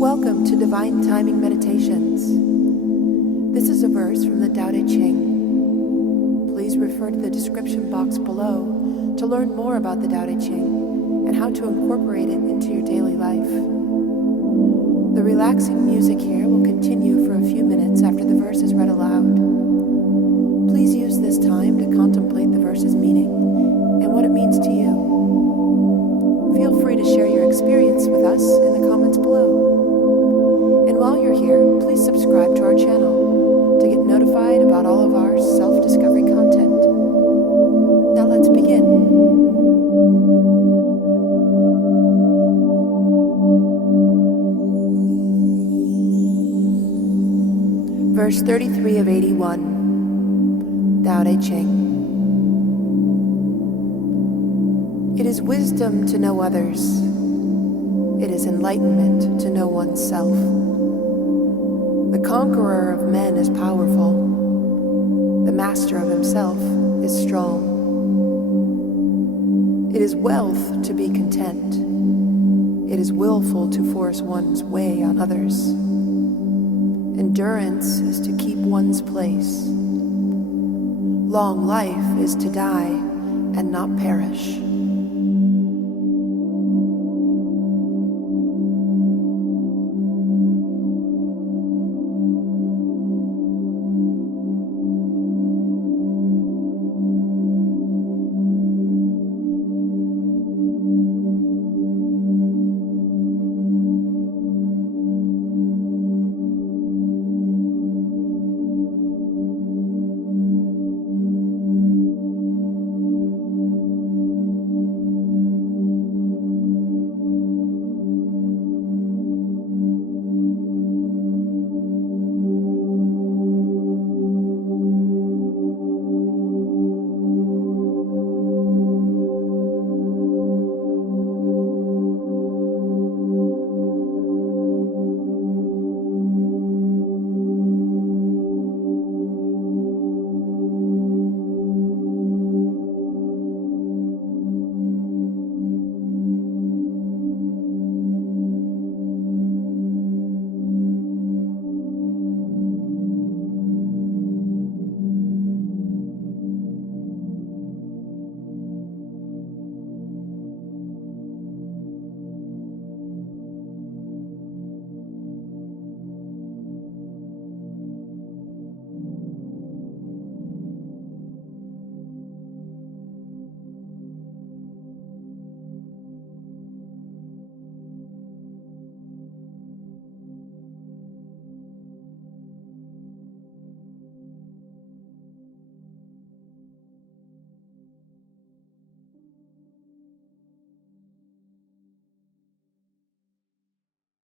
Welcome to Divine Timing Meditations. This is a verse from the Tao Te Ching. Please refer to the description box below to learn more about the Tao Te Ching and how to incorporate it into your daily life. The relaxing music here will continue for a few minutes after the verse is read aloud. Please use this time to contemplate the verse's meaning and what it means to you. Feel free to share your experience with us in the comments below. And while you're here, please subscribe to our channel to get notified about all of our self-discovery content. Now let's begin. Verse 33 of 81, Tao Te Ching. It is wisdom to know others. It is enlightenment to know oneself. The conqueror of men is powerful. The master of himself is strong. It is wealth to be content. It is willful to force one's way on others. Endurance is to keep one's place. Long life is to die and not perish.